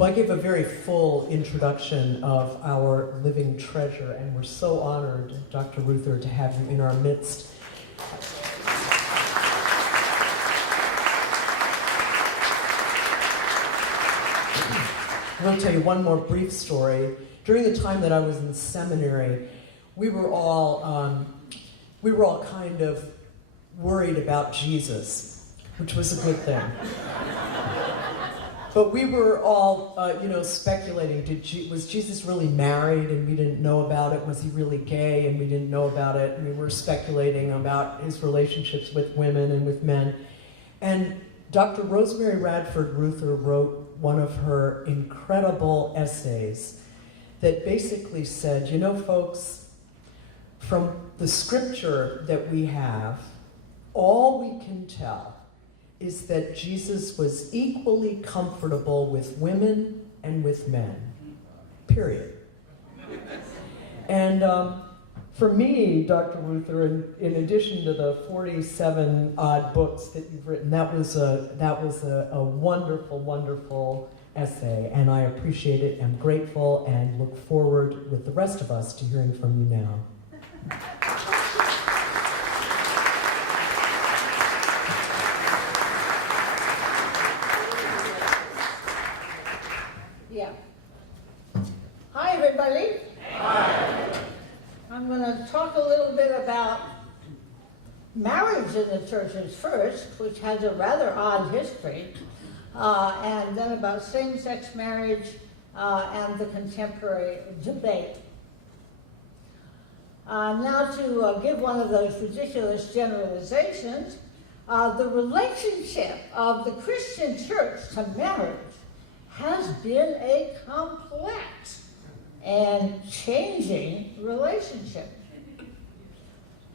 Well, I gave a very full introduction of our living treasure, and we're so honored, Dr. Ruether, to have you in our midst. I want to tell you one more brief story. During the time that I was in seminary, we were all kind of worried about Jesus, which was a good thing. But we were all, speculating. Was Jesus really married and we didn't know about it? Was he really gay and we didn't know about it? And we were speculating about his relationships with women and with men. And Dr. Rosemary Radford Ruether wrote one of her incredible essays that basically said, folks, from the scripture that we have, all we can tell is that Jesus was equally comfortable with women and with men, period. And for me, Dr. Ruether, in addition to the 47 odd books that you've written, that was a wonderful, wonderful essay, and I appreciate it, I'm grateful, and look forward with the rest of us to hearing from you now. Yeah. Hi, everybody. Hi. I'm going to talk a little bit about marriage in the churches first, which has a rather odd history, and then about same-sex marriage and the contemporary debate. Now to give one of those ridiculous generalizations, the relationship of the Christian church to marriage has been a complex and changing relationship.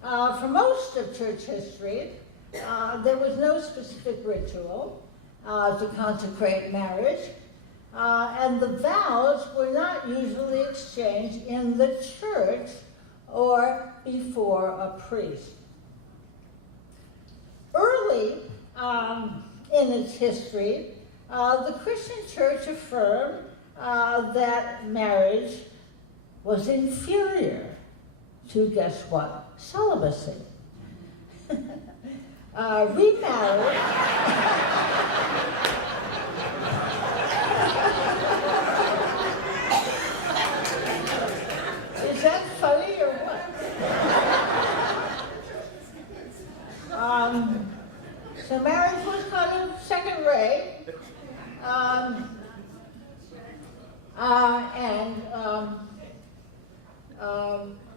For most of church history, there was no specific ritual to consecrate marriage, and the vows were not usually exchanged in the church or before a priest. Early in its history, the Christian church affirmed that marriage was inferior to, guess what, celibacy. Remarriage. Is that funny or what? So marriage was kind of second rate.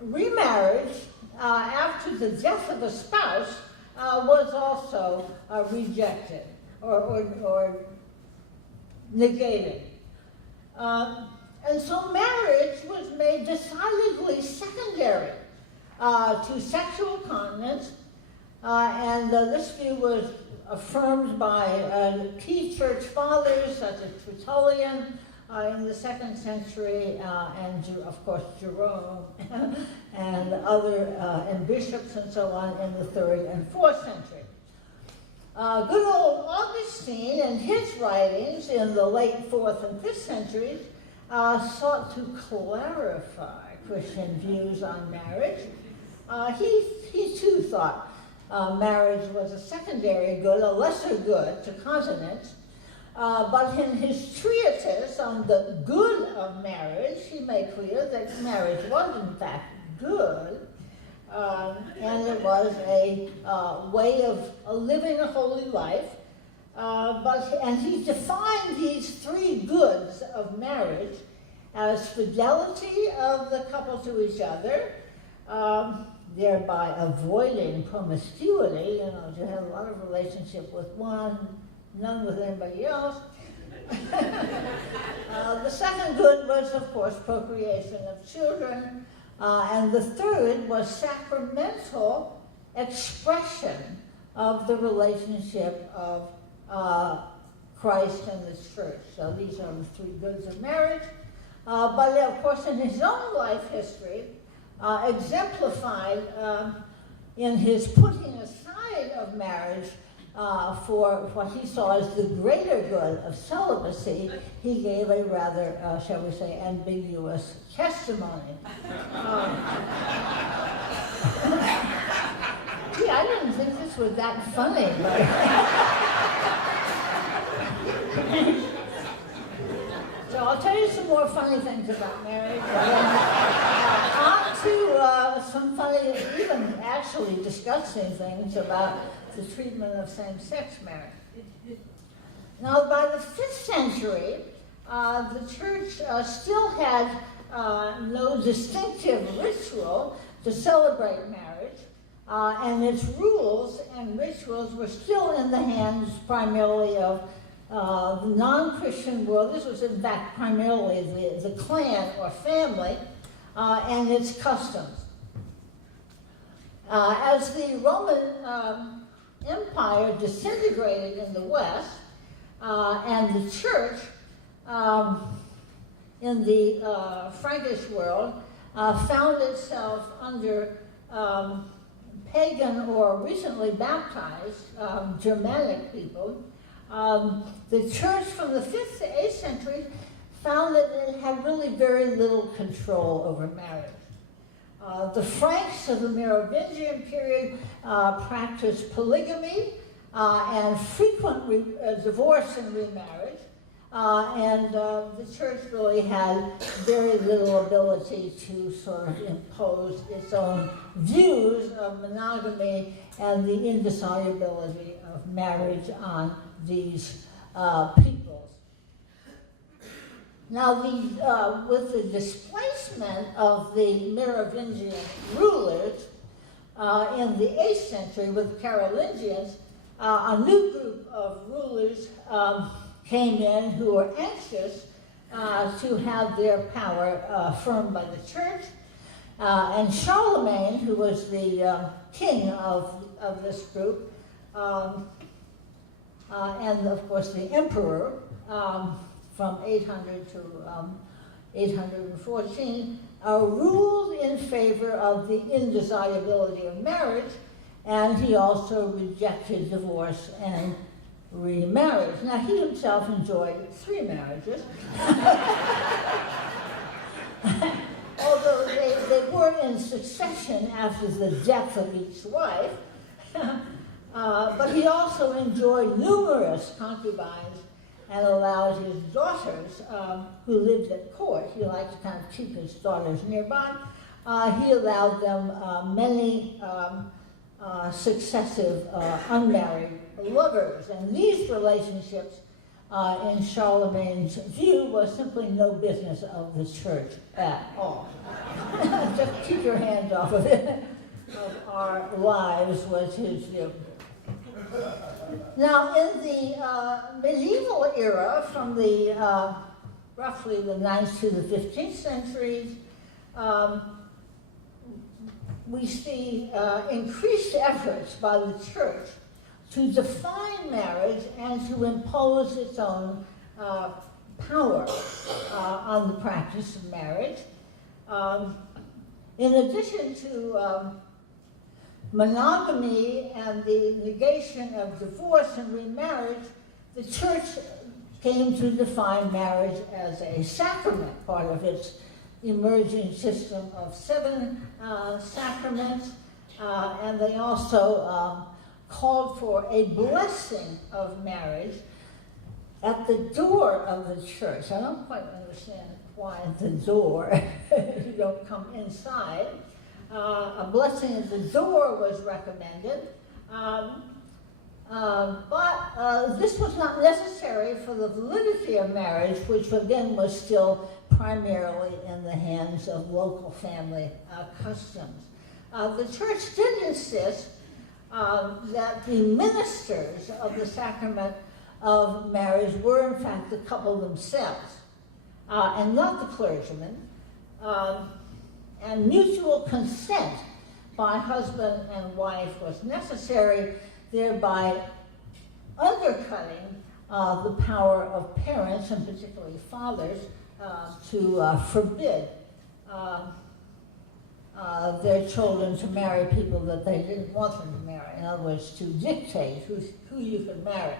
Remarriage after the death of a spouse was also rejected or negated. And so marriage was made decidedly secondary to sexual continence, and this view was affirmed by key church fathers such as Tertullian in the 2nd century, and of course Jerome, and other and bishops and so on in the 3rd and 4th century. Good old Augustine, in his writings in the late 4th and 5th centuries, sought to clarify Christian views on marriage. He too thought marriage was a secondary good, a lesser good to continence. But in his treatise on the good of marriage, he made clear that marriage was in fact good, and it was a way of living a holy life. And he defined these 3 goods of marriage as fidelity of the couple to each other, thereby avoiding promiscuity, to have a lot of relationship with one, none with anybody else. The second good was, of course, procreation of children, and the third was sacramental expression of the relationship of Christ and the church. So these are the 3 goods of marriage. But of course, in his own life history, exemplified in his putting aside of marriage for what he saw as the greater good of celibacy, he gave a rather, shall we say, ambiguous testimony. Gee, I didn't think this was that funny, but so I'll tell you some more funny things about marriage. On to some funny, even actually discussing things about the treatment of same-sex marriage. Now, by the 5th century, the church still had no distinctive ritual to celebrate marriage, and its rules and rituals were still in the hands primarily of the non-Christian world. This was, in fact, primarily the clan or family and its customs. As the Roman Empire disintegrated in the West, and the church in the Frankish world found itself under pagan or recently baptized Germanic people, the church from the 5th to 8th century found that it had really very little control over marriage. The Franks of the Merovingian period practiced polygamy and frequent divorce and remarriage, and the church really had very little ability to sort of impose its own views of monogamy and the indissolubility of marriage on these peoples. Now, with the displacement of the Merovingian rulers in the 8th century with Carolingians, a new group of rulers came in who were anxious to have their power affirmed by the church. And Charlemagne, who was the king of this group, and of course the emperor, from 800 to 814, ruled in favor of the indissolubility of marriage, and he also rejected divorce and remarriage. Now, he himself enjoyed 3 marriages, although they were in succession after the death of each wife, but he also enjoyed numerous concubines and allowed his daughters, who lived at court, he liked to kind of keep his daughters nearby, he allowed them many successive unmarried lovers. And these relationships, in Charlemagne's view, was simply no business of the church at all. Just keep your hands off of it, of our lives, was his view. Now, in the medieval era, from the roughly the 9th to the 15th centuries, we see increased efforts by the church to define marriage and to impose its own power on the practice of marriage. In addition to monogamy and the negation of divorce and remarriage, the church came to define marriage as a sacrament, part of its emerging system of 7 sacraments, and they also called for a blessing of marriage at the door of the church. I don't quite understand why the door, you don't come inside. A blessing at the door was recommended, but this was not necessary for the validity of marriage, which again was still primarily in the hands of local family customs. The church did insist that the ministers of the sacrament of marriage were in fact the couple themselves, and not the clergyman. And mutual consent by husband and wife was necessary, thereby undercutting the power of parents, and particularly fathers, to forbid their children to marry people that they didn't want them to marry. In other words, to dictate who you could marry.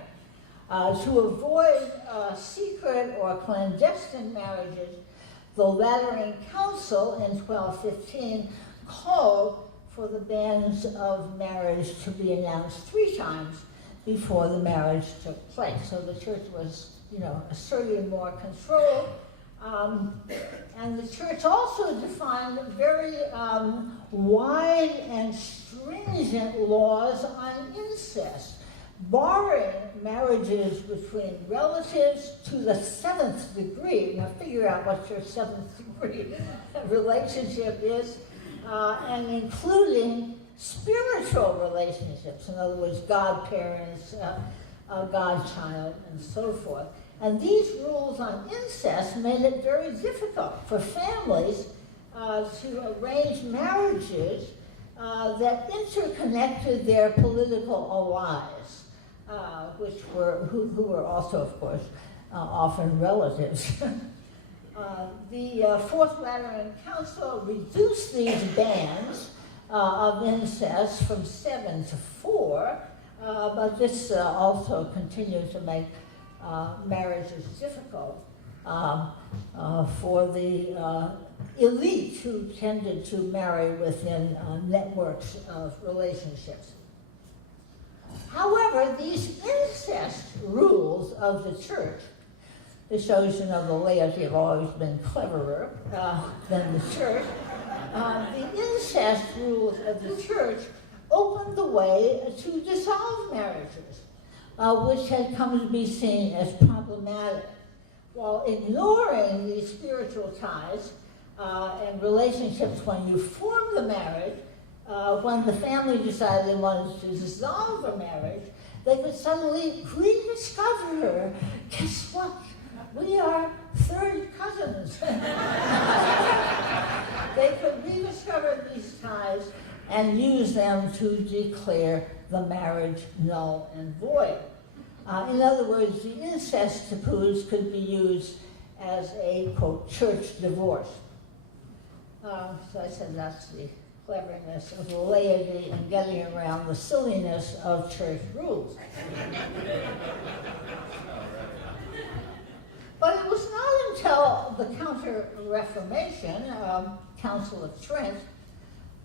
To avoid secret or clandestine marriages, the Lateran Council in 1215 called for the bans of marriage to be announced 3 times before the marriage took place. So the church was, asserting more control. And the church also defined very wide and stringent laws on incest, barring marriages between relatives to the 7th degree. Now figure out what your 7th degree relationship is, and including spiritual relationships, in other words, godparents, godchild, and so forth. And these rules on incest made it very difficult for families to arrange marriages that interconnected their political allies, who were also, of course, often relatives. The Fourth Lateran Council reduced these bans of incest from 7 to 4, but this also continued to make marriages difficult for the elite who tended to marry within networks of relationships. However, these incest rules of the church, this shows, the laity have always been cleverer than the church. The incest rules of the church opened the way to dissolve marriages, which had come to be seen as problematic, while ignoring these spiritual ties and relationships when you form the marriage. When the family decided they wanted to dissolve a marriage, they could suddenly rediscover, guess what? We are third cousins. They could rediscover these ties and use them to declare the marriage null and void. In other words, the incest taboos could be used as a, quote, church divorce. So I said that's the cleverness of the laity and getting around the silliness of church rules. But it was not until the Counter-Reformation, Council of Trent,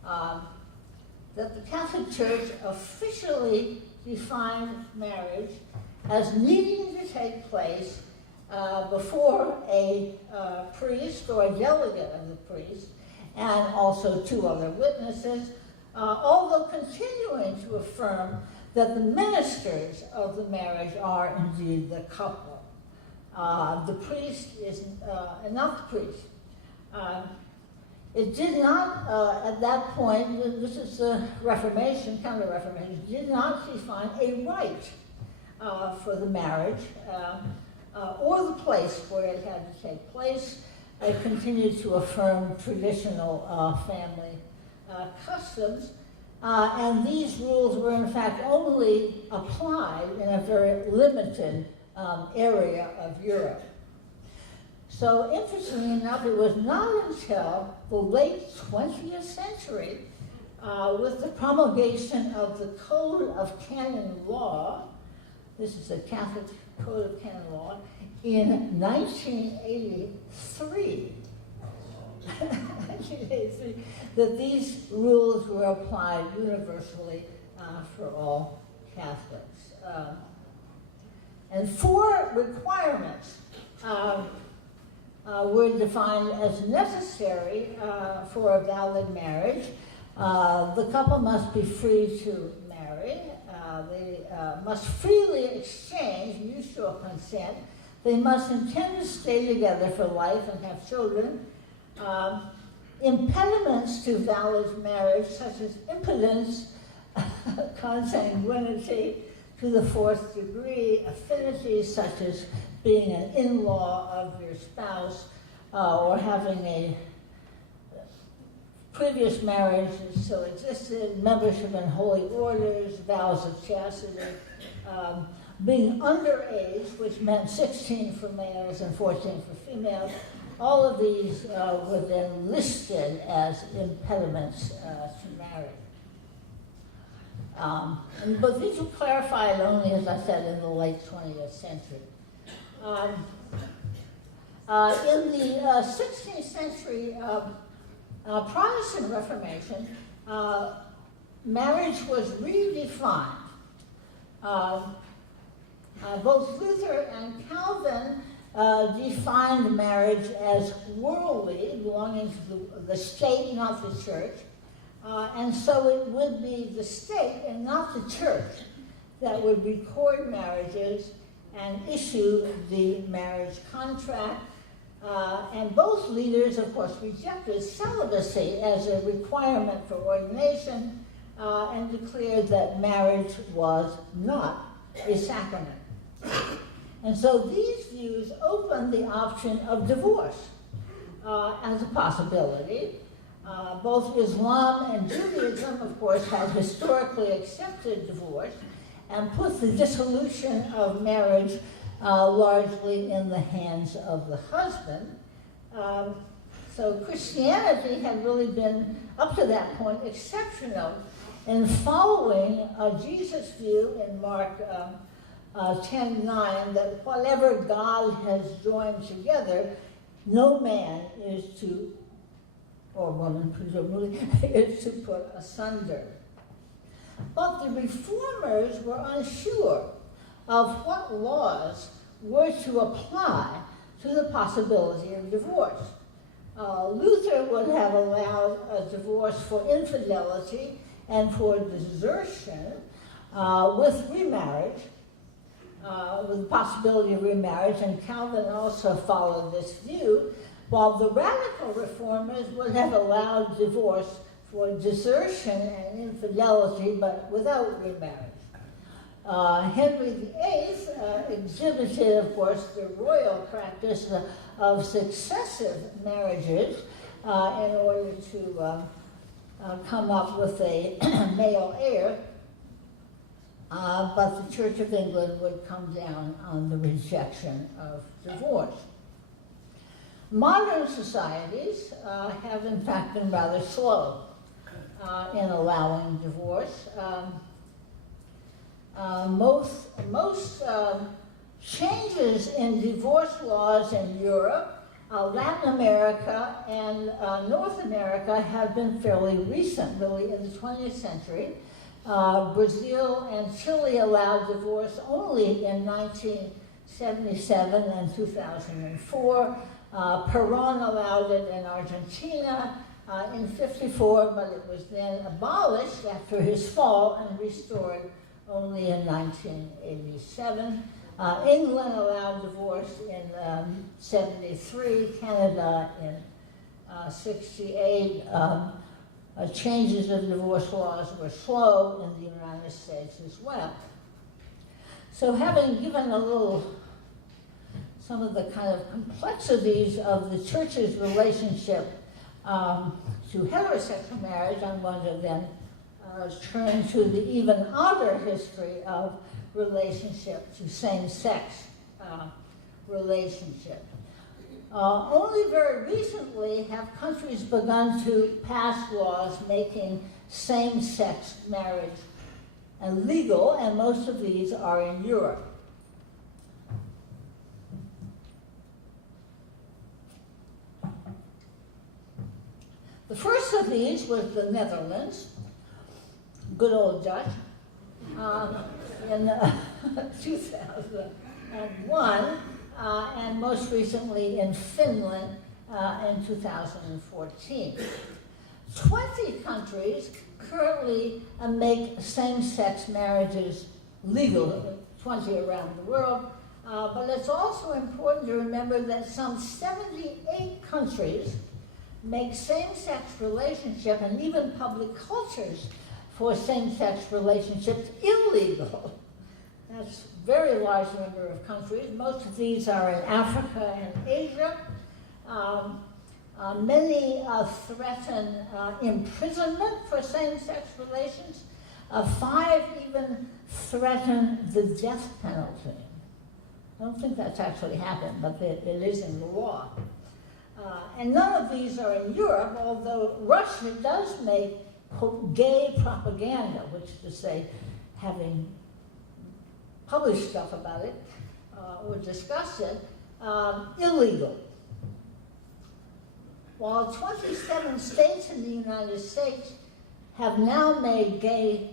that the Catholic Church officially defined marriage as needing to take place before a priest or a delegate of the priest, and also 2 other witnesses, although continuing to affirm that the ministers of the marriage are indeed the couple. The priest is not the priest. It did not, at that point, this is the Reformation, Counter-Reformation, did not define a right for the marriage or the place where it had to take place. It continued to affirm traditional family customs, and these rules were in fact only applied in a very limited area of Europe. So interestingly enough, it was not until the late 20th century, with the promulgation of the Code of Canon Law, this is the Catholic Code of Canon Law, in 1983, that these rules were applied universally for all Catholics. And 4 requirements were defined as necessary for a valid marriage. The couple must be free to marry. They must freely exchange mutual consent. They must intend to stay together for life and have children. Impediments to valid marriage, such as impotence, consanguinity to the 4th degree, affinities such as being an in-law of your spouse, or having a previous marriage that still existed, membership in holy orders, vows of chastity, being underage, which meant 16 for males and 14 for females, all of these were then listed as impediments to marriage. But these were clarified only, as I said, in the late 20th century. In the 16th century Protestant Reformation, marriage was redefined. Both Luther and Calvin defined marriage as worldly, belonging to the state, not the church. And so it would be the state and not the church that would record marriages and issue the marriage contract. And both leaders, of course, rejected celibacy as a requirement for ordination and declared that marriage was not a sacrament. And so these views opened the option of divorce as a possibility. Both Islam and Judaism, of course, had historically accepted divorce and put the dissolution of marriage largely in the hands of the husband. So Christianity had really been, up to that point, exceptional in following Jesus' view in Mark 10:9 that whatever God has joined together, no man is to, or woman presumably, is to put asunder. But the reformers were unsure of what laws were to apply to the possibility of divorce. Luther would have allowed a divorce for infidelity and for desertion with remarriage, with the possibility of remarriage, and Calvin also followed this view, while the radical reformers would have allowed divorce for desertion and infidelity, but without remarriage. Henry VIII exhibited, of course, the royal practice of successive marriages in order to come up with a male heir, but the Church of England would come down on the rejection of divorce. Modern societies have, in fact, been rather slow in allowing divorce. Most changes in divorce laws in Europe, Latin America, and North America have been fairly recent, really in the 20th century. Brazil and Chile allowed divorce only in 1977 and 2004. Peron allowed it in Argentina in 1954, but it was then abolished after his fall and restored only in 1987. England allowed divorce in 1973, Canada in 1968. Changes of divorce laws were slow in the United States as well. So having given some of the kind of complexities of the church's relationship to heterosexual marriage, I'm going to then turn to the even odder history of relationship to same-sex relationship. Only very recently have countries begun to pass laws making same-sex marriage legal, and most of these are in Europe. The first of these was the Netherlands, good old Dutch, in 2001, and most recently in Finland in 2014. 20 countries currently make same-sex marriages legal, 20 around the world, but it's also important to remember that some 78 countries make same-sex relationship and even public cultures for same-sex relationships illegal. That's a very large number of countries. Most of these are in Africa and Asia. Many threaten imprisonment for same-sex relations. 5 even threaten the death penalty. I don't think that's actually happened, but it is in the law. And none of these are in Europe, although Russia does make, quote, gay propaganda, which is to say, having published stuff about it or discussed it, illegal. While 27 states in the United States have now made gay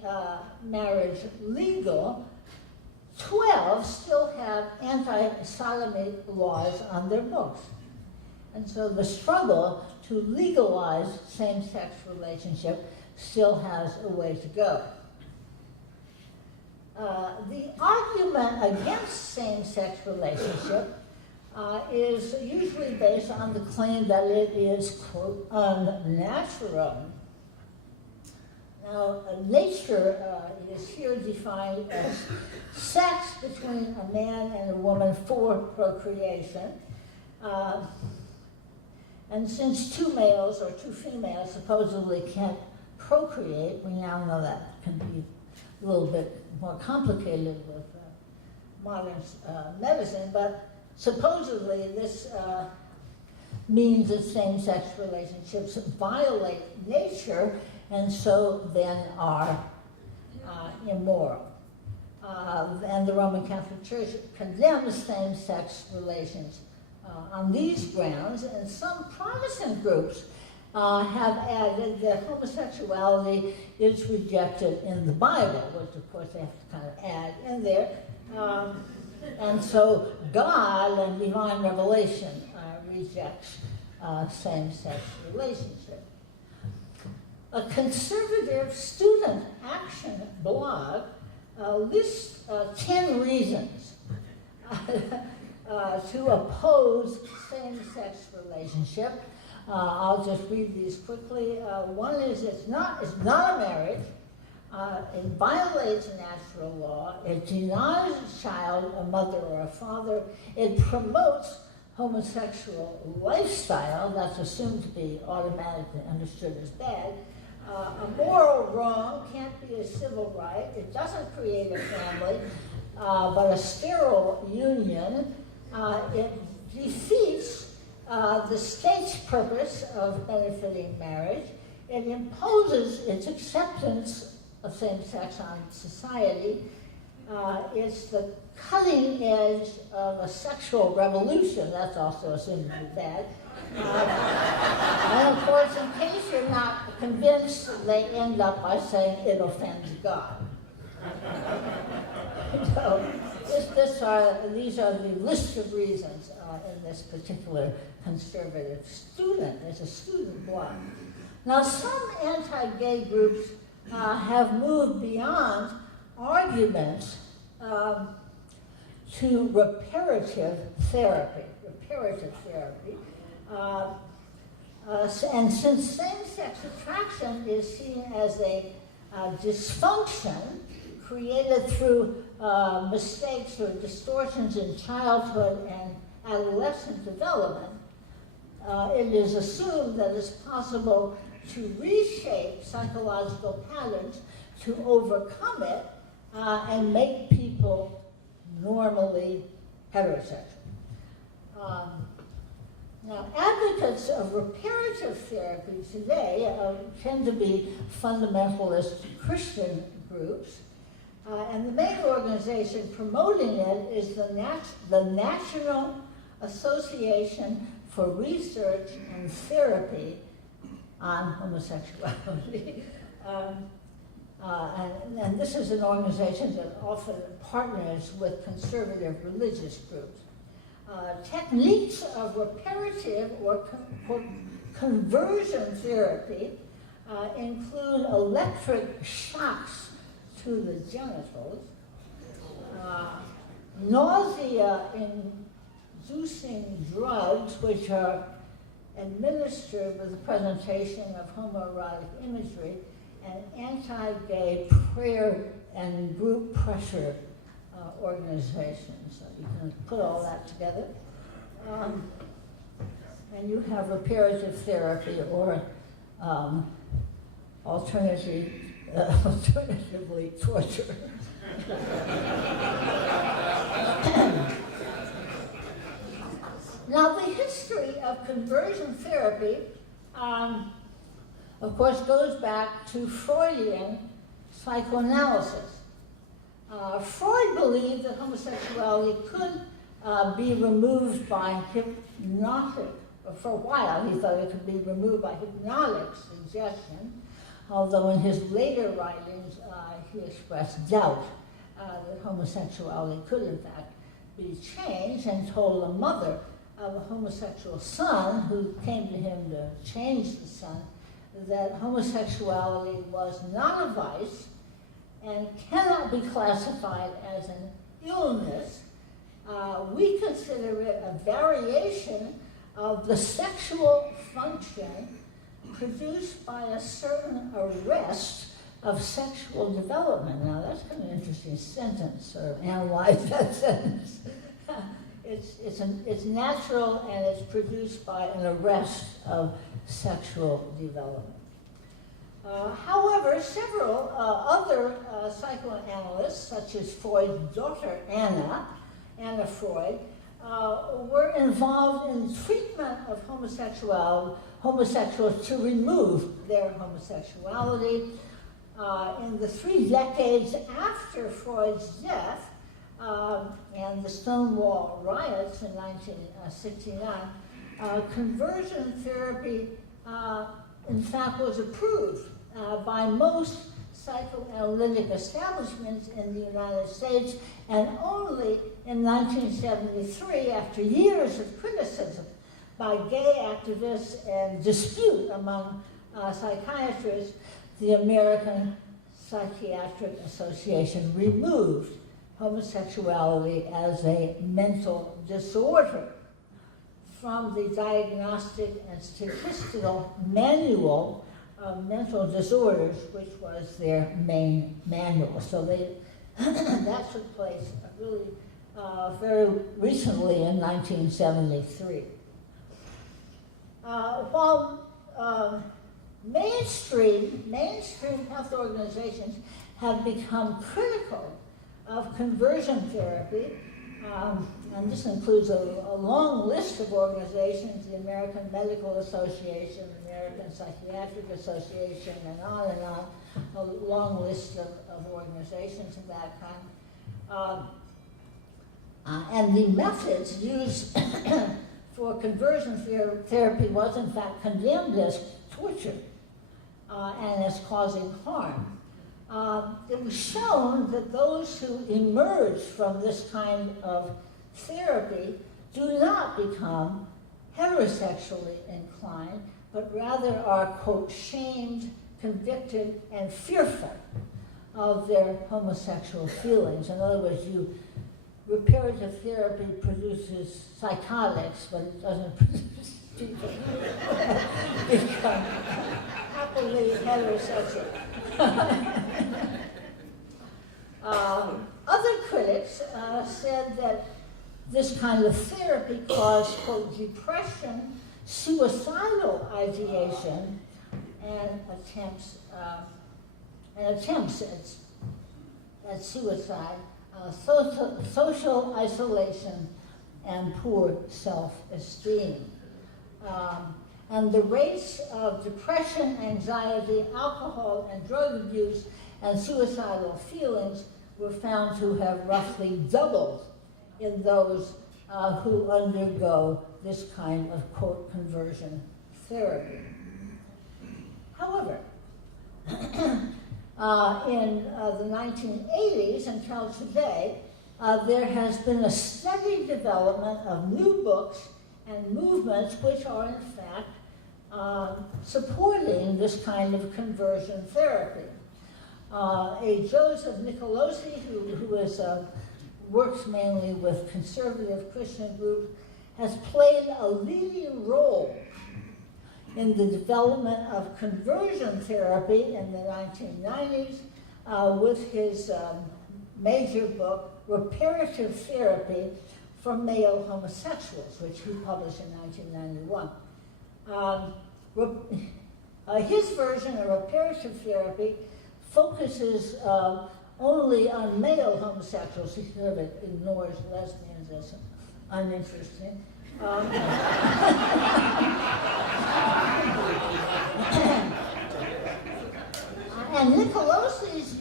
marriage legal, 12 still have anti-sodomy laws on their books. And so the struggle to legalize same-sex relationship still has a way to go. The argument against same-sex relationship is usually based on the claim that it is, quote, unnatural. Now, nature is here defined as sex between a man and a woman for procreation. And since two males or two females supposedly can't procreate, we now know that can be a little bit more complicated with modern medicine, but supposedly this means that same-sex relationships violate nature and so then are immoral. And the Roman Catholic Church condemns same-sex relations on these grounds, and some Protestant groups have added that homosexuality is rejected in the Bible, which of course they have to kind of add in there. And so God and divine revelation rejects same-sex relationship. A conservative student action blog lists 10 reasons to oppose same-sex relationship. I'll just read these quickly. One is it's not a marriage. It violates natural law. It denies a child a mother or a father. It promotes homosexual lifestyle. That's assumed to be automatically understood as bad. A moral wrong can't be a civil right. It doesn't create a family, but a sterile union. It defeats the state's purpose of benefiting marriage. It imposes its acceptance of same-sex on society. It's the cutting edge of a sexual revolution. That's also assumed to be bad. And of course, in case you're not convinced, they end up by saying it offends God. So these are the list of reasons in this particular conservative student. It's a student blog. Now, some anti-gay groups have moved beyond arguments to reparative therapy. And since same-sex attraction is seen as a dysfunction created through mistakes or distortions in childhood and adolescent development, it is assumed that it's possible to reshape psychological patterns to overcome it and make people normally heterosexual. Now, advocates of reparative therapy today tend to be fundamentalist Christian groups, and the main organization promoting it is the National Association for Research and Therapy on Homosexuality. And this is an organization that often partners with conservative religious groups. Techniques of reparative or conversion therapy include electric shocks to the genitals, nausea-inducing drugs which are administered with the presentation of homoerotic imagery, and anti-gay prayer and group pressure organizations. So you can put all that together. And you have reparative therapy or alternatively torture. Now, the history of conversion therapy, of course, goes back to Freudian psychoanalysis. Freud believed that homosexuality could be removed by hypnotic, for a while he thought it could be removed by hypnotic suggestion, although in his later writings he expressed doubt that homosexuality could in fact be changed, and told a mother of a homosexual son who came to him to change the son that homosexuality was not a vice and cannot be classified as an illness. We consider it a variation of the sexual function produced by a certain arrest of sexual development. Now, that's kind of an interesting sentence, or analyze that sentence. It's natural, and it's produced by an arrest of sexual development. However, several other psychoanalysts, such as Freud's daughter Anna Freud, were involved in treatment of homosexuals to remove their homosexuality. In the 3 decades after Freud's death and the Stonewall riots in 1969, conversion therapy, in fact, was approved by most psychoanalytic establishments in the United States, and only in 1973, after years of criticism by gay activists and dispute among psychiatrists, the American Psychiatric Association removed homosexuality as a mental disorder from the Diagnostic and Statistical Manual of Mental Disorders, which was their main manual. So that took place really very recently in 1973. While mainstream health organizations have become critical of conversion therapy, and this includes a long list of organizations: the American Medical Association, the American Psychiatric Association, and on, a long list of organizations of that kind. And the methods used for conversion therapy was in fact condemned as torture and as causing harm. It was shown that those who emerge from this kind of therapy do not become heterosexually inclined, but rather are, quote, shamed, convicted, and fearful of their homosexual feelings. In other words, reparative therapy produces psychotics, but it doesn't produce people who become happily heterosexual. Other critics said that this kind of therapy caused, quote, depression, suicidal ideation, and attempts at suicide, social isolation, and poor self-esteem. And the rates of depression, anxiety, alcohol, and drug abuse, and suicidal feelings were found to have roughly doubled in those who undergo this kind of, quote, conversion therapy. However, in the 1980s until today, there has been a steady development of new books and movements which are in fact supporting this kind of conversion therapy. A Joseph Nicolosi, who works mainly with conservative Christian groups, has played a leading role in the development of conversion therapy in the 1990s with his major book, Reparative Therapy for Male Homosexuals, which he published in 1991. His version of reparative therapy focuses only on male homosexuals. He sort of ignores lesbians as uninteresting. And Nicolosi's,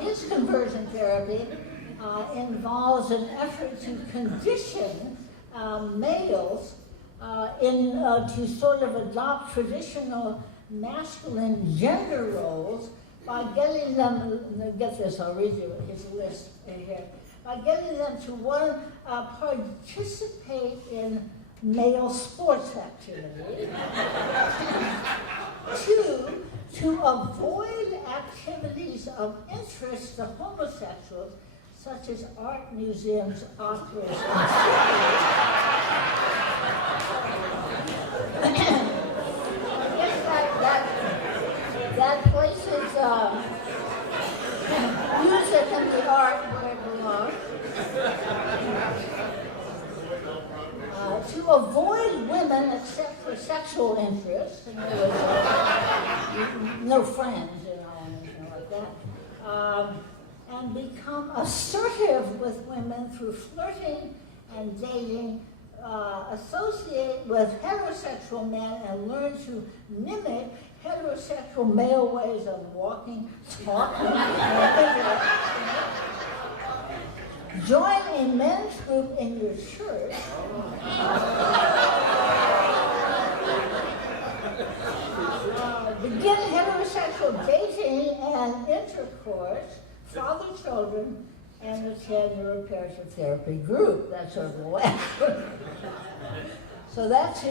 his conversion therapy involves an effort to condition males to sort of adopt traditional masculine gender roles by getting them, get this, I'll read you his list here, by getting them to participate in male sports activity, to avoid activities of interest to homosexuals, such as art museums, operas, and I guess that places music and the art where it belongs. To avoid women except for sexual interests, in other words, no friends, anything like that, and become assertive with women through flirting and dating, associate with heterosexual men and learn to mimic heterosexual male ways of walking, talking, and join a men's group in your church. Begin heterosexual dating and intercourse, father children, and attend a reparative therapy group. That's sort of the last one. So that's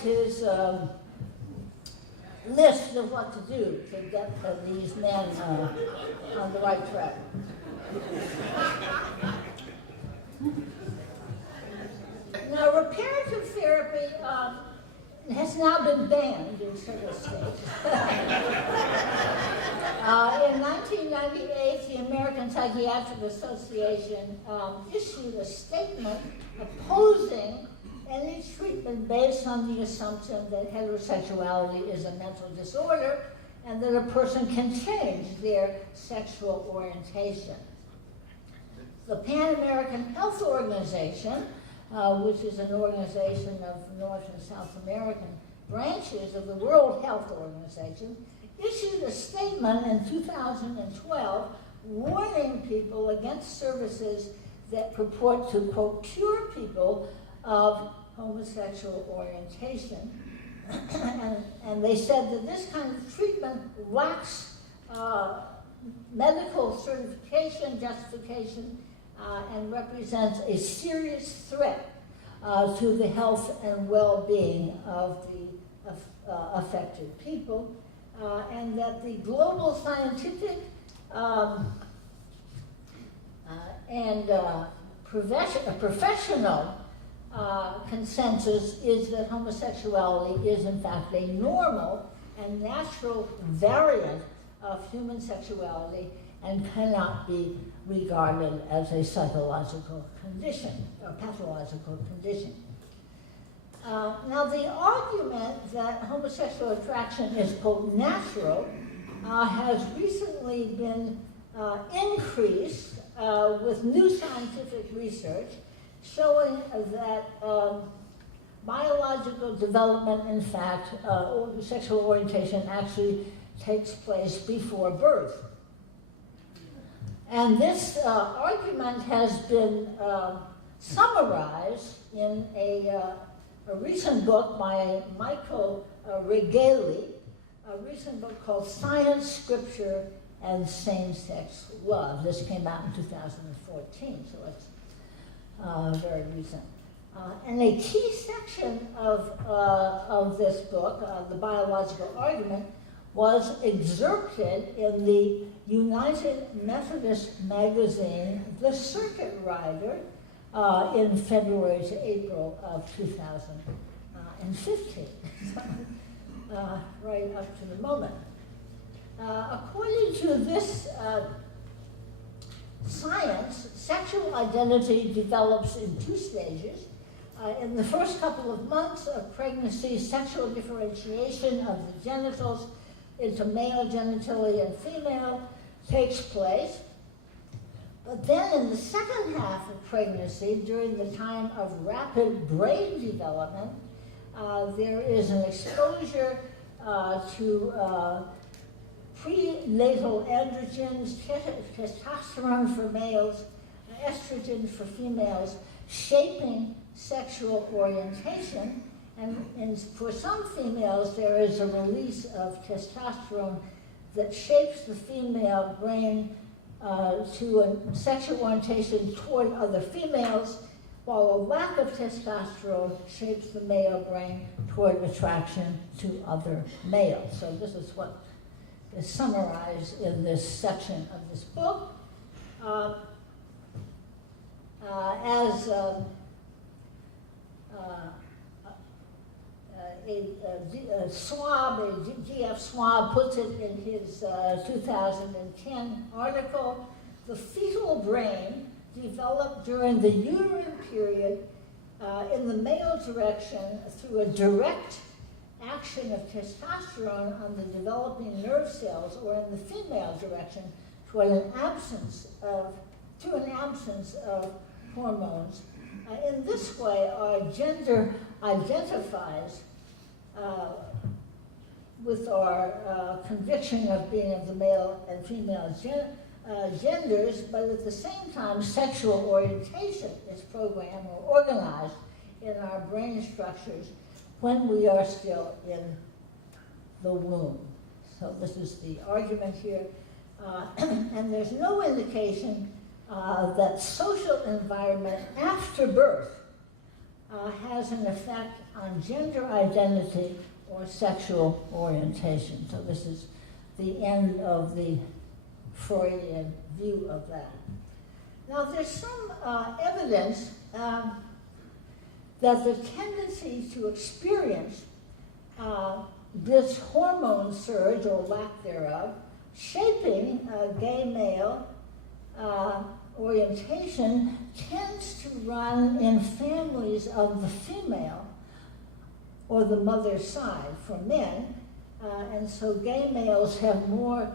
his list of what to do to get these men on the right track. Now, reparative therapy has now been banned in several states. In 1998, the American Psychiatric Association issued a statement opposing any treatment based on the assumption that heterosexuality is a mental disorder and that a person can change their sexual orientation. The Pan American Health Organization, which is an organization of North and South American branches of the World Health Organization, issued a statement in 2012 warning people against services that purport to, quote, cure people of homosexual orientation. and they said that this kind of treatment lacks medical certification, justification, and represents a serious threat to the health and well-being of the affected people, and that the global scientific and professional consensus is that homosexuality is in fact a normal and natural variant of human sexuality and cannot be regarded as a psychological condition or pathological condition. Now, the argument that homosexual attraction is, quote, natural has recently been increased with new scientific research showing that biological development, in fact, sexual orientation actually takes place before birth. And this argument has been summarized in a recent book by Michael Regali, a recent book called Science, Scripture, and Same-Sex Love. This came out in 2014, so it's very recent. And a key section of this book, the biological argument, was excerpted in the United Methodist magazine, The Circuit Rider, in February to April of 2015, right up to the moment. According to this science, sexual identity develops in two stages. In the first couple of months of pregnancy, sexual differentiation of the genitals into male genitalia and female takes place. But then in the second half of pregnancy, during the time of rapid brain development, there is an exposure to prenatal androgens, testosterone for males, estrogen for females, shaping sexual orientation. And for some females, there is a release of testosterone that shapes the female brain to a sexual orientation toward other females, while a lack of testosterone shapes the male brain toward attraction to other males. So this is what is summarized in this section of this book. G.F. Swab puts it in his 2010 article, the fetal brain developed during the uterine period in the male direction through a direct action of testosterone on the developing nerve cells, or in the female direction toward an absence of hormones. In this way, our gender identifies with our conviction of being of the male and female genders, but at the same time, sexual orientation is programmed or organized in our brain structures when we are still in the womb. So this is the argument here. And there's no indication that social environment after birth has an effect on gender identity or sexual orientation. So this is the end of the Freudian view of that. Now there's some evidence that the tendency to experience this hormone surge, or lack thereof, shaping gay male orientation tends to run in families of the female or the mother's side for men, and so gay males have more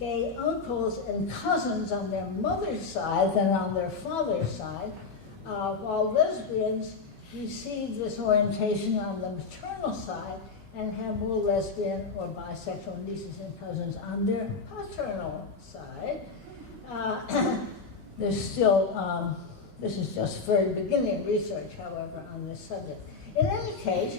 gay uncles and cousins on their mother's side than on their father's side, while lesbians receive this orientation on the maternal side and have more lesbian or bisexual nieces and cousins on their paternal side. There's still, this is just very beginning research, however, on this subject. In any case,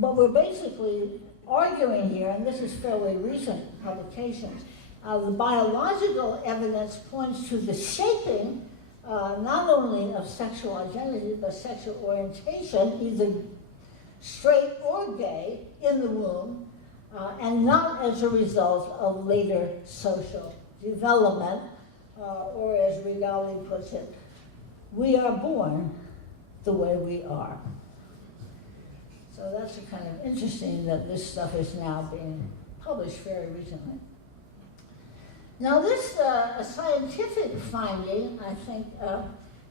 what we're basically arguing here, and this is fairly recent publications, the biological evidence points to the shaping not only of sexual identity, but sexual orientation, either straight or gay, in the womb, and not as a result of later social development, or as Regali puts it, we are born the way we are. So that's kind of interesting that this stuff is now being published very recently. Now this scientific finding, I think,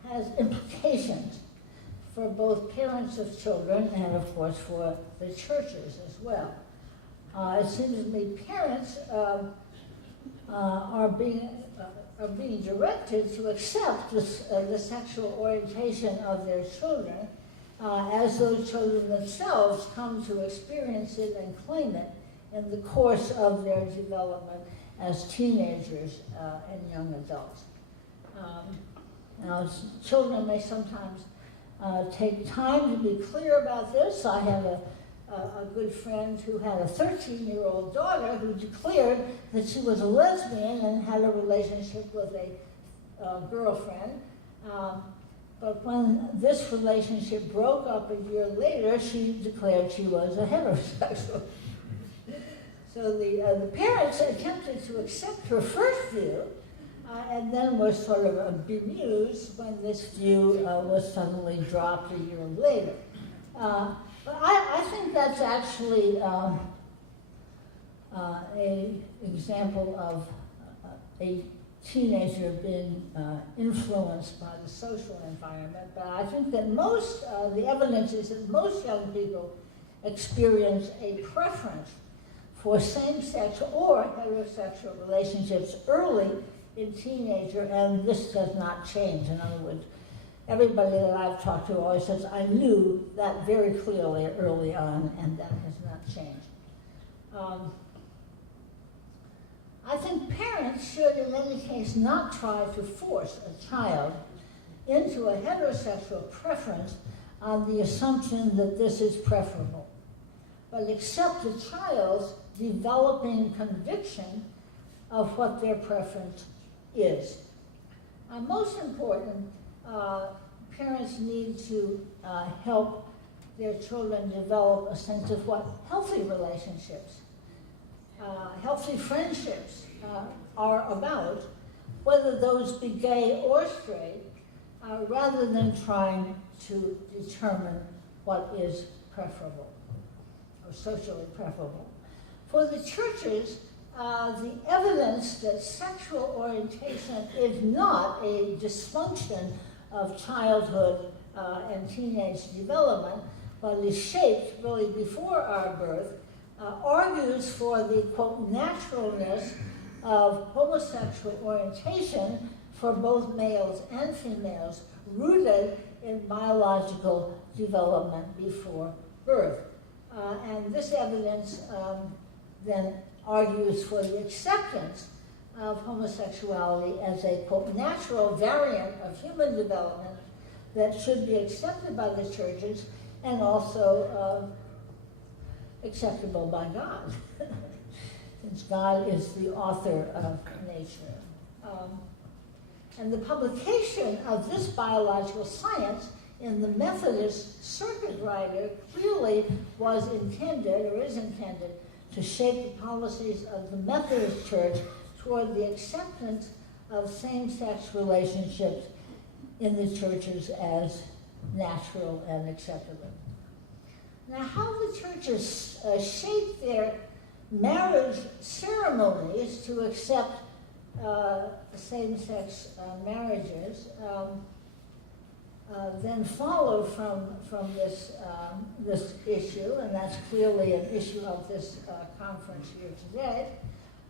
has implications for both parents of children and, of course, for the churches as well. It seems to me parents are being directed to accept the sexual orientation of their children as those children themselves come to experience it and claim it in the course of their development as teenagers and young adults. Now, children may sometimes take time to be clear about this. I have a good friend who had a 13-year-old daughter who declared that she was a lesbian and had a relationship with a girlfriend. But when this relationship broke up a year later, she declared she was a heterosexual. So the parents attempted to accept her first view, and then were sort of bemused when this view was suddenly dropped a year later. But I think that's actually an example of a teenager being influenced by the social environment. But I think that the evidence is that most young people experience a preference for same-sex or heterosexual relationships early in teenager, and this does not change. In other words, everybody that I've talked to always says, I knew that very clearly early on, and that has not changed. I think parents should, in any case, not try to force a child into a heterosexual preference on the assumption that this is preferable, but accept the child's developing conviction of what their preference is. Most important, parents need to help their children develop a sense of what healthy relationships, healthy friendships are about, whether those be gay or straight, rather than trying to determine what is preferable or socially preferable. For the churches, the evidence that sexual orientation is not a dysfunction of childhood and teenage development, but is shaped really before our birth, argues for the, quote, naturalness of homosexual orientation for both males and females, rooted in biological development before birth. And this evidence then argues for the acceptance of homosexuality as a, quote, natural variant of human development that should be accepted by the churches and also acceptable by God, since God is the author of nature. And the publication of this biological science in the Methodist Circuit Rider clearly was intended, or is intended, to shape the policies of the Methodist Church toward the acceptance of same-sex relationships in the churches as natural and acceptable. Now, how the churches shape their marriage ceremonies to accept same-sex marriages then follow from this issue, and that's clearly an issue of this conference here today.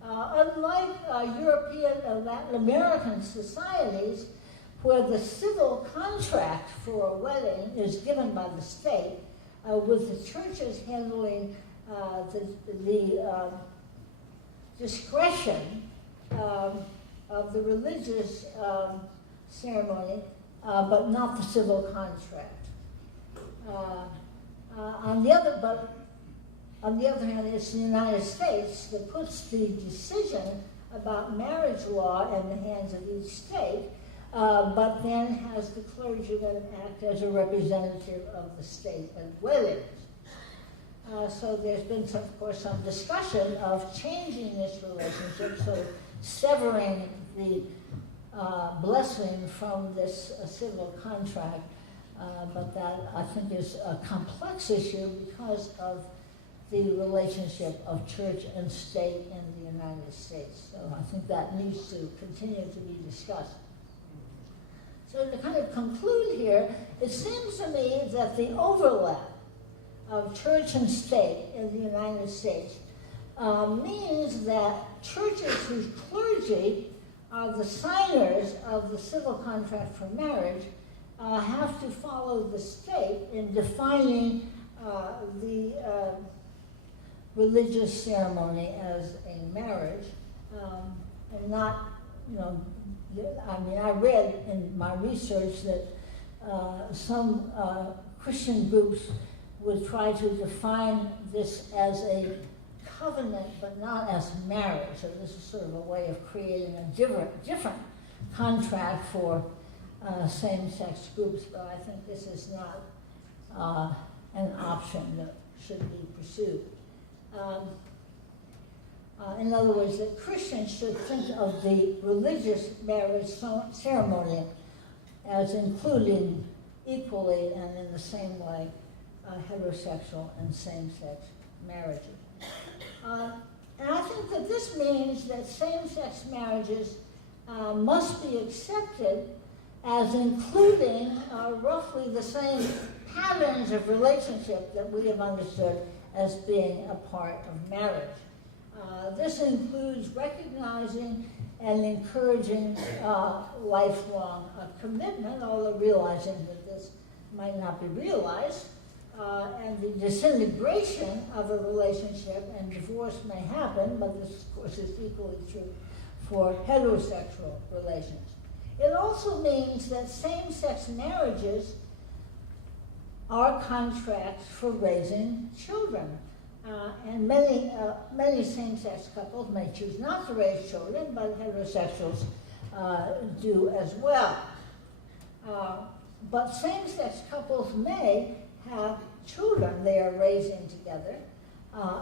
Unlike European and Latin American societies, where the civil contract for a wedding is given by the state, with the churches handling the discretion of the religious ceremony, but not the civil contract. On the other hand, it's the United States that puts the decision about marriage law in the hands of each state, but then has the clergyman act as a representative of the state at weddings. So there's been, of course, some discussion of changing this relationship, so severing the blessing from this civil contract, but that I think is a complex issue because of the relationship of church and state in the United States. So I think that needs to continue to be discussed. So to kind of conclude here, it seems to me that the overlap of church and state in the United States means that churches whose clergy are the signers of the civil contract for marriage have to follow the state in defining the religious ceremony as a marriage, and not, I mean, I read in my research that some Christian groups would try to define this as a covenant, but not as marriage. So this is sort of a way of creating a different contract for same-sex groups, but I think this is not an option that should be pursued. In other words, that Christians should think of the religious marriage ceremony as including equally and in the same way heterosexual and same-sex marriages. And I think that this means that same-sex marriages must be accepted as including roughly the same patterns of relationship that we have understood as being a part of marriage. This includes recognizing and encouraging lifelong commitment, although realizing that this might not be realized, and the disintegration of a relationship and divorce may happen, but this, of course, is equally true for heterosexual relations. It also means that same-sex marriages are contracts for raising children. And many same-sex couples may choose not to raise children, but heterosexuals do as well. But same-sex couples may have children they are raising together,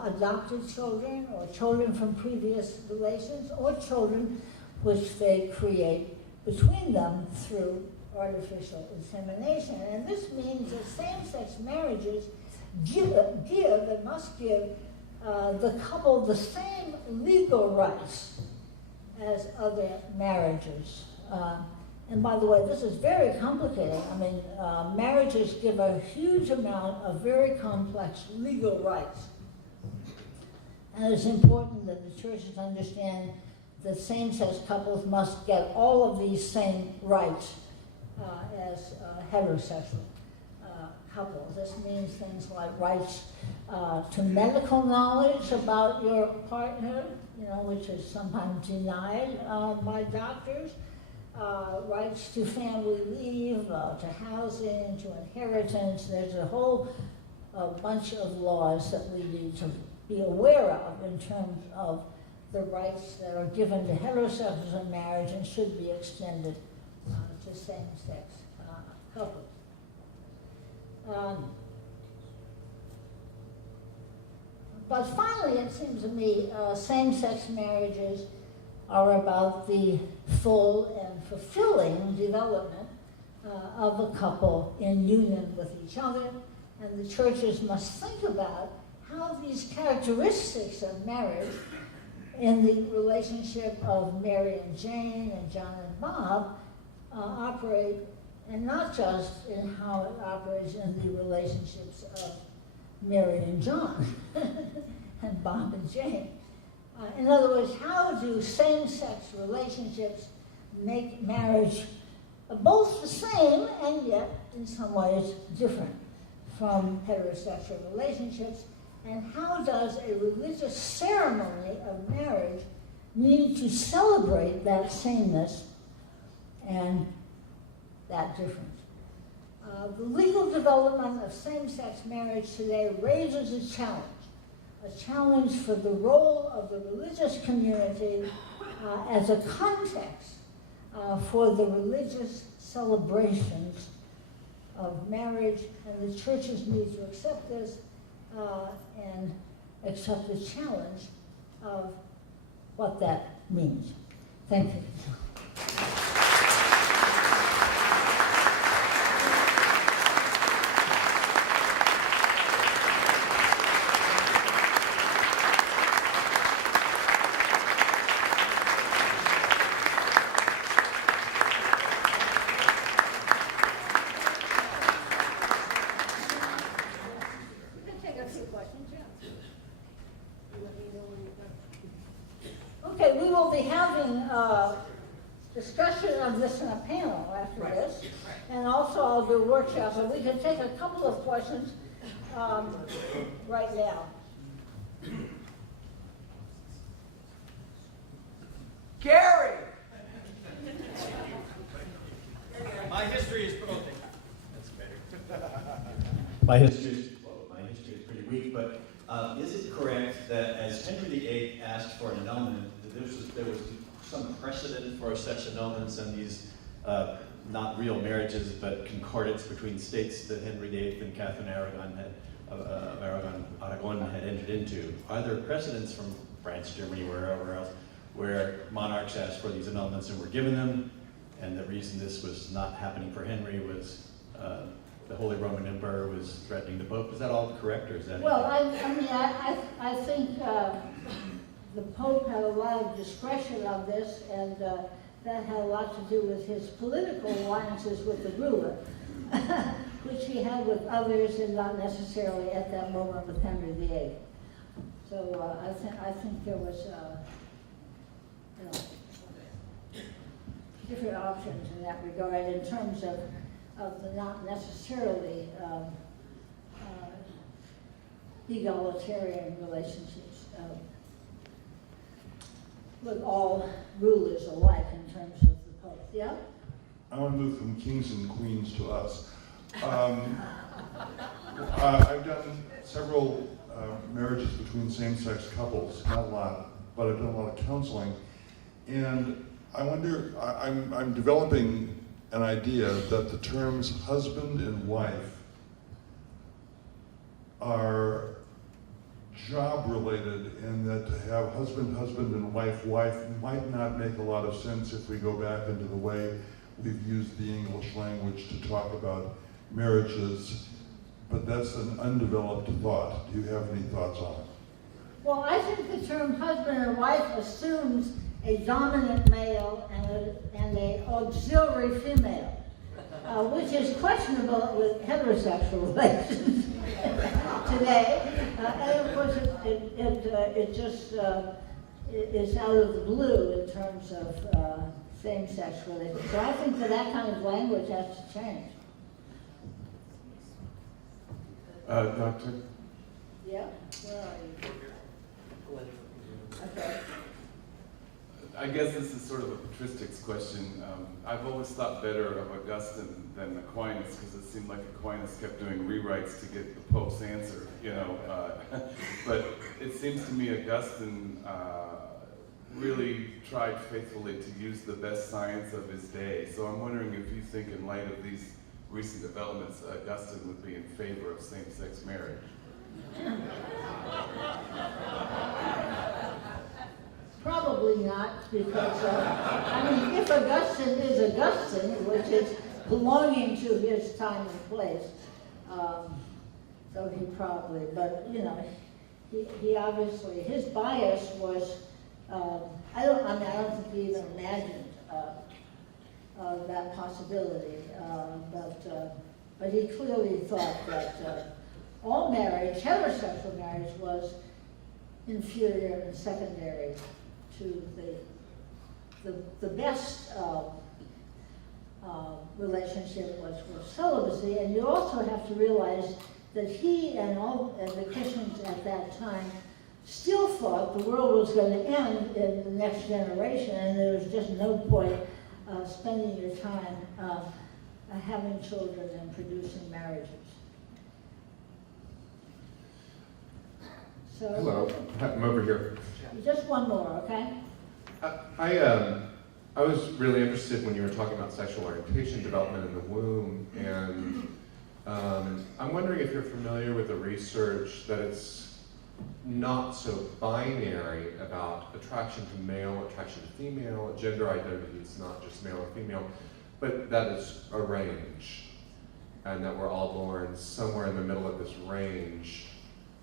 adopted children or children from previous relations or children which they create between them through artificial insemination. And this means that same-sex marriages give and must give the couple the same legal rights as other marriages. And by the way, this is very complicated. I mean, marriages give a huge amount of very complex legal rights. And it's important that the churches understand that same-sex couples must get all of these same rights as heterosexual couples. This means things like rights to medical knowledge about your partner, which is sometimes denied by doctors, rights to family leave, to housing, to inheritance. There's a whole bunch of laws that we need to be aware of in terms of the rights that are given to heterosexuals in marriage and should be extended to same-sex couples. But finally, it seems to me, same-sex marriages are about the full and fulfilling development of a couple in union with each other, and the churches must think about how these characteristics of marriage in the relationship of Mary and Jane and John and Bob operate, and not just in how it operates in the relationships of Mary and John and Bob and Jane. In other words, how do same-sex relationships make marriage both the same and yet in some ways different from heterosexual relationships? And how does a religious ceremony of marriage need to celebrate that sameness and that difference? The legal development of same-sex marriage today raises a challenge for the role of the religious community as a context for the religious celebrations of marriage, and the churches need to accept this and accept the challenge of what that means. Thank you. Okay, we will be having a discussion of this in a panel after this, and also I'll do a workshop, and we can take a couple of questions right now. Gary! My history is broken. That's better. My history is pretty weak, but is it correct that as Henry VIII asked for an annulment, there was some precedent for such annulments and these not real marriages, but concordats between states that Henry VIII and Catherine of Aragon had entered into? Are there precedents from France, Germany, wherever else, where monarchs asked for these annulments and were given them, and the reason this was not happening for Henry was the Holy Roman Emperor was threatening the Pope? Is that all correct, or is that? Well, I think the Pope had a lot of discretion of this, and that had a lot to do with his political alliances with the ruler, which he had with others and not necessarily at that moment with Henry VIII. So I think there was you know, different options in that regard in terms of the not necessarily egalitarian relationships with all rulers alike in terms of the Pope. Yeah? I want to move from kings and queens to us. I've done several marriages between same-sex couples, not a lot, but I've done a lot of counseling. And I wonder, I'm developing an idea that the terms husband and wife are job-related, and that to have husband, and wife might not make a lot of sense if we go back into the way we've used the English language to talk about marriages, but that's an undeveloped thought. Do you have any thoughts on it? Well, I think the term husband and wife assumes a dominant male and an auxiliary female, which is questionable with heterosexual relations today. And of course, it just is out of the blue in terms of same-sex relations. So I think that kind of language has to change. Doctor? Yeah? Where are you? Okay. I guess this is sort of a patristics question. I've always thought better of Augustine than Aquinas, because it seemed like Aquinas kept doing rewrites to get the Pope's answer, you know. But it seems to me Augustine really tried faithfully to use the best science of his day. So I'm wondering if you think, in light of these recent developments, Augustine would be in favor of same-sex marriage. Probably not, because, I mean, if Augustine is Augustine, which is belonging to his time and place, so he probably, but, you know, he obviously, his bias was, I don't think he even imagined that possibility, but he clearly thought that all marriage, heterosexual marriage, was inferior and secondary to the best relationship was celibacy. And you also have to realize that he and the Christians at that time still thought the world was going to end in the next generation, and there was just no point spending your time having children and producing marriages. So, hello, I'm over here. just one more, okay? I was really interested when you were talking about sexual orientation development in the womb, and I'm wondering if you're familiar with the research that it's not so binary about attraction to male, attraction to female, gender identity is not just male or female, but that it's a range, and that we're all born somewhere in the middle of this range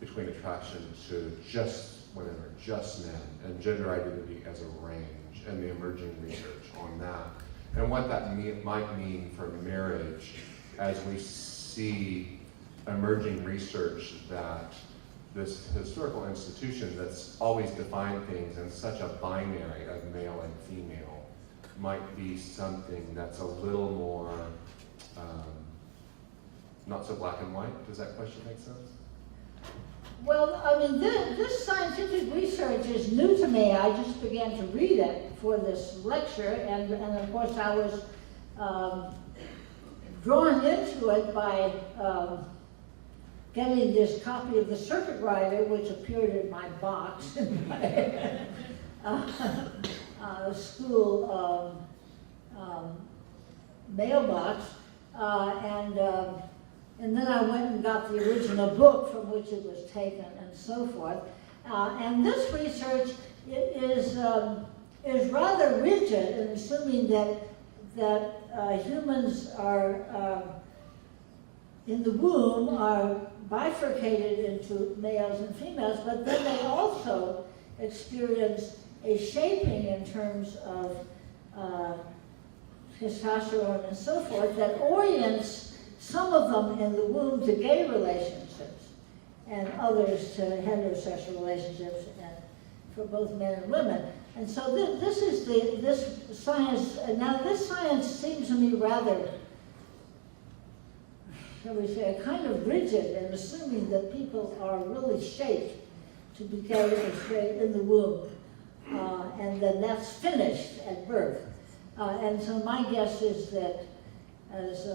between attraction to just women or just men, and gender identity as a range, and the emerging research on that, and what that might mean for marriage as we see emerging research that this historical institution that's always defined things in such a binary of male and female might be something that's a little more not so black and white. Does that question make sense? Well, I mean, this scientific research is new to me. I just began to read it for this lecture, and of course I was drawn into it by getting this copy of the Circuit Rider, which appeared in my box in my school mailbox, and then I went and got the original book from which it was taken, and so forth. And this research is rather rigid in assuming that humans are in the womb are bifurcated into males and females, but then they also experience a shaping in terms of testosterone and so forth that orients some of them in the womb to gay relationships, and others to heterosexual relationships, and for both men and women. And so this is this science. Now this science seems to me rather, shall we say, kind of rigid and assuming that people are really shaped to be gay or straight in the womb, and then that's finished at birth. And so my guess is that as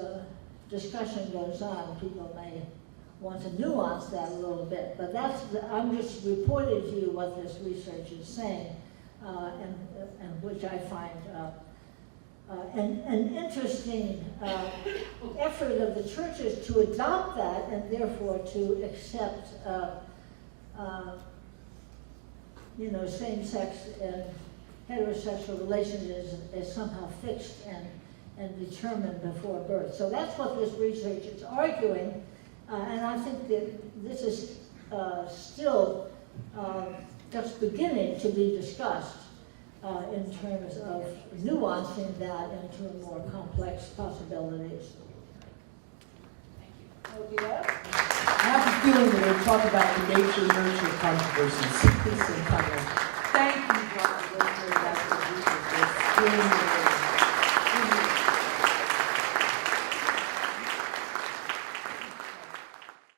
discussion goes on, people may want to nuance that a little bit. But I'm just reporting to you what this research is saying, and which I find an interesting effort of the churches to adopt that and therefore to accept same-sex and heterosexual relations as somehow fixed and determined before birth. So that's what this research is arguing, and I think that this is still just beginning to be discussed in terms of nuancing that into more complex possibilities. Okay. I have a feeling that we'll talk about the nature-nurture controversies. Thank you, Dr. Rosemary Radford Ruether, for being